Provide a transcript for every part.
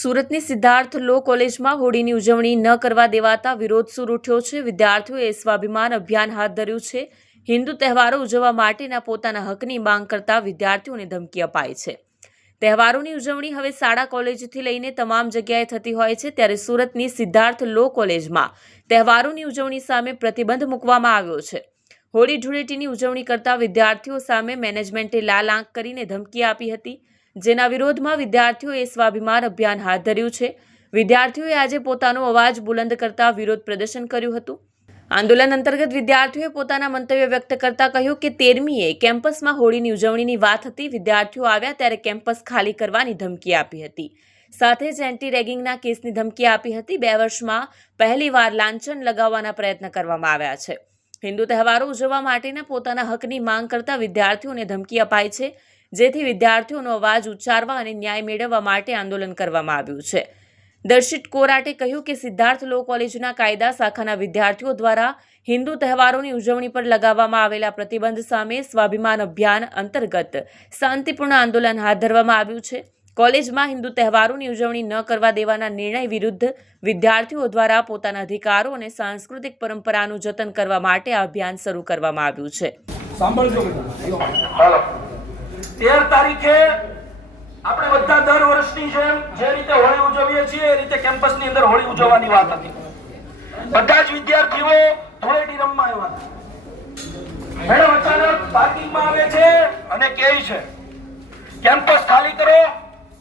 સુરતની સિદ્ધાર્થ લો કોલેજમાં હોળીની ઉજવણી ન કરવા દેવાતા વિરોધ સૂર ઉઠ્યો છે. વિદ્યાર્થીઓએ સ્વાભિમાન અભિયાન હાથ ધર્યું છે. હિન્દુ તહેવારો ઉજવવા માટેના પોતાના હકની માંગ કરતા વિદ્યાર્થીઓને ધમકી અપાઈ છે. તહેવારોની ઉજવણી હવે શાળા કોલેજથી લઈને તમામ જગ્યાએ થતી હોય છે. ત્યારે સુરતની સિદ્ધાર્થ લો કોલેજમાં તહેવારોની ઉજવણી સામે પ્રતિબંધ મૂકવામાં આવ્યો છે. હોળી ધૂળેટીની ઉજવણી કરતા વિદ્યાર્થીઓ સામે મેનેજમેન્ટે લાલ આંખ કરીને ધમકી આપી હતી. જેના વિરોધમાં વિદ્યાર્થીઓએ સ્વાભિમાન અભિયાન હાથ ધર્યું છે. વિદ્યાર્થીઓએ આજે પોતાનો અવાજ બુલંદ કરતા વિરોધ પ્રદર્શન કર્યું હતું. આંદોલન અંતર્ગત વિદ્યાર્થીઓએ પોતાના મંતવ્ય વ્યક્ત કરતા કહ્યું કે તેરમીએ કેમ્પસમાં હોળીની ઉજવણીની વાત હતી. વિદ્યાર્થીઓ આવ્યા ત્યારે કેમ્પસ ખાલી કરવાની ધમકી આપી હતી. સાથે જ એન્ટી રેગિંગના કેસની ધમકી આપી હતી. બે વર્ષમાં પહેલીવાર લાંછન લગાવવાના પ્રયત્ન કરવામાં આવ્યા છે. હિન્દુ તહેવારો ઉજવવા માટેના પોતાના હકની માંગ કરતા વિદ્યાર્થીઓને ધમકી અપાય છે. જેથી વિદ્યાર્થીઓનો અવાજ ઉચ્ચારવા અને ન્યાય મેળવવા માટે આંદોલન કરવામાં આવ્યું છે. દર્શિત કોરાટે કહ્યું કે સિદ્ધાર્થ લો કોલેજના કાયદા શાખાના વિદ્યાર્થીઓ દ્વારા હિન્દુ તહેવારોની ઉજવણી પર લગાવવામાં આવેલા પ્રતિબંધ સામે સ્વાભિમાન અભિયાન અંતર્ગત શાંતિપૂર્ણ આંદોલન હાથ ધરવામાં આવ્યું છે. કોલેજમાં હિન્દુ તહેવારોની ઉજવણી ન કરવા દેવાના નિર્ણય વિરુદ્ધ વિદ્યાર્થીઓ દ્વારા પોતાના અધિકારો અને સાંસ્કૃતિક પરંપરાનું જતન કરવા માટે આ અભિયાન શરૂ કરવામાં આવ્યું છે. સાંભળજો તેર તારીખે આપણે બધા દર વર્ષની જેમ જે રીતે હોળી ઉજવીએ છીએ, એ રીતે કેમ્પસની અંદર હોળી ઉજવવાની વાત હતી. બધા જ વિદ્યાર્થીઓ ધૂળેટી રમવા આવ્યા મેડમ, અચાનક પાર્કિંગમાં આવે છે અને કહે છે, કેમ્પસ ખાલી કરો,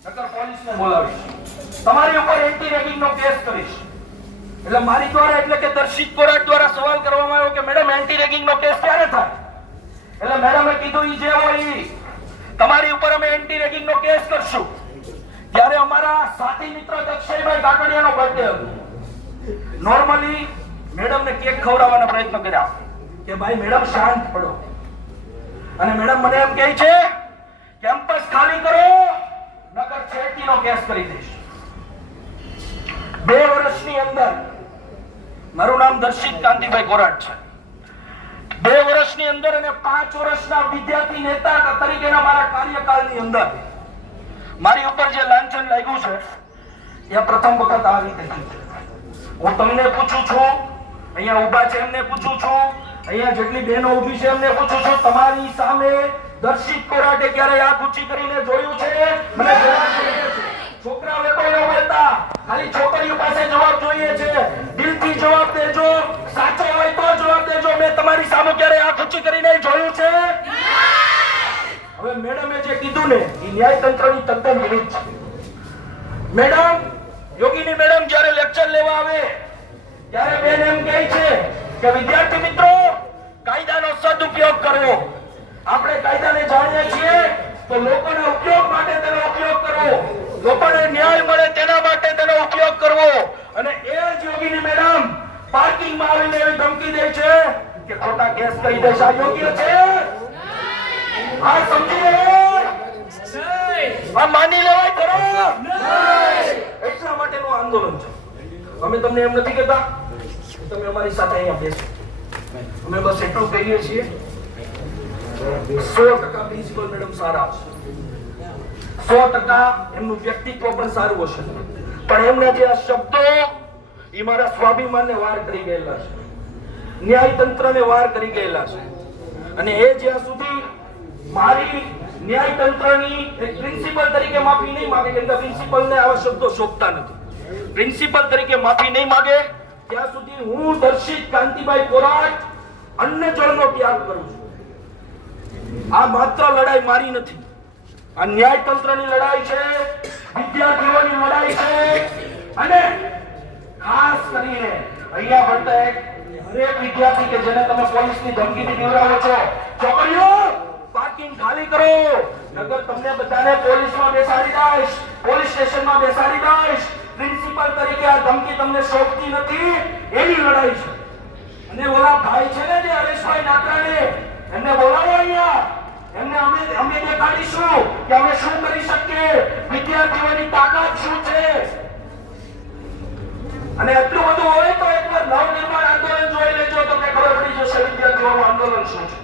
નકર પોલીસને બોલાવીશ. તમારી ઉપર એન્ટી રેગિંગ નો કેસ કરીશ. એટલે મારી દ્વારા, એટલે કે દર્શિત કોરાટ દ્વારા સવાલ કરવામાં આવ્યો કે, મેડમ એન્ટી રેગિંગ નો કેસ ક્યારે થાય? એટલે મેડમે કીધું, ઈ જે હોય ઈ તમારી ઉપર અમે એન્ટી રેગિંગ નો કેસ કરશું. જ્યારે અમારા સાથી મિત્ર દક્ષયભાઈ કાકડિયાનો બર્થડે હતો. નોર્મલી મેડમને કેક ખવડાવવાનો પ્રયત્ન કર્યા. કે ભાઈ, મેડમ શાંત પડો. અને મેડમ મને એમ કહે છે, કેમ્પસ ખાલી કરો નગર છેડતીનો કેસ કરી દઈશ. બે વર્ષની અંદર મારું નામ દર્શિત કાંતિભાઈ કોરાટ છે. બે વર્ષની અંદર અને પાંચ વર્ષના વિદ્યાર્થી નેતા તરીકેના મારા કાર્યકાળની અંદર. મારી ઉપર જે લાંછન લાગ્યું છે, એ પ્રથમ વખત આ રીતે છે. હું તમને પૂછું છું, અહીંયા ઊભા છે એમને પૂછું છું, અહીંયા જેટલી બહેનો ઊભી છે એમને પૂછું છું, તમારી સામે દર્શિત કોરાટે ક્યારે આંખ ઊંચી કરીને જોયું છે? મને છોકરા બોલતા, ખાલી છોકરીઓ પાસે જવાબ જોઈએ છે. દિલથી જવાબ દેજો. મેં તમારી સામે ક્યારે આંખ ઊંચી કરીને જોયું છે? હવે મેડમે જે કીધું ને, એ ન્યાય તદ્દન વિરુદ્ધ છે. મેડમ, યોગીની મેડમ જ્યારે લેક્ચર લેવા આવે, ત્યારે બેન એમ કહે છે કે, વિદ્યાર્થી મિત્રો, કાયદાનો સદુપયોગ કરવો. આપણે કાયદાને જાણીએ છીએ તો લોકોનો ઉપયોગ માટે તેનો ઉપયોગ કરવો લોકોને ન્યાય મળે તેના માટે તેનો ઉપયોગ કરવો અને એ જ યોગીની મેડમ પાર્કિંગમાં આવીને એવી ધમકી દે છે કે ખોટા કેસ કરી દેશે. યોગ્ય છે? આ સમજી આ માની લેવાય ખરો. એટલા માટેનું આંદોલન છે. અમે તમને એમ નથી કહેતા તમે અમારી સાથે અહીંયા બેસો. અમે બસ એટલું કહીએ છીએ. સો ટકા પ્રિન્સિપલ મેડમ સારા હશે સો ટકા એમનું વ્યક્તિત્વ પણ સારું હશે. પણ એમના જે આ શબ્દો એ મારા સ્વાભિમાનને વાર કરી ગયેલા છે. ન્યાય તંત્રને વાર કરી ગયેલા છે. અને એ જ્યાં સુધી મારી ન્યાયતંત્રની પ્રિન્સિપલ તરીકે માફી નહીં માગે, કેમ કે પ્રિન્સિપલને આવા શબ્દો શોભતા નથી. પ્રિન્સિપલ તરીકે માફી નહીં માગે, ત્યાં સુધી હું દર્શિત કાંતિભાઈ કોરાટ અન્ન જળનો ત્યાગ કરું છું. આ માત્ર લડાઈ મારી નથી. આ ન્યાયતંત્રની લડાઈ છે, વિદ્યાર્થીઓની લડાઈ છે. અને ખાસ કરીને અહીંયા ભણતા એક અને એમને બોલાવો એમને અમે અમે દેખાડીશું કે અમે શું કરી શકીએ. વિદ્યાર્થીઓની તાકાત શું છે? અને એટલું બધું હોય તો એકવાર નવનિર્માણ આંદોલન જોઈ લેજો તમને ખબર પડી જશે વિદ્યાર્થીઓનું આંદોલન શું છે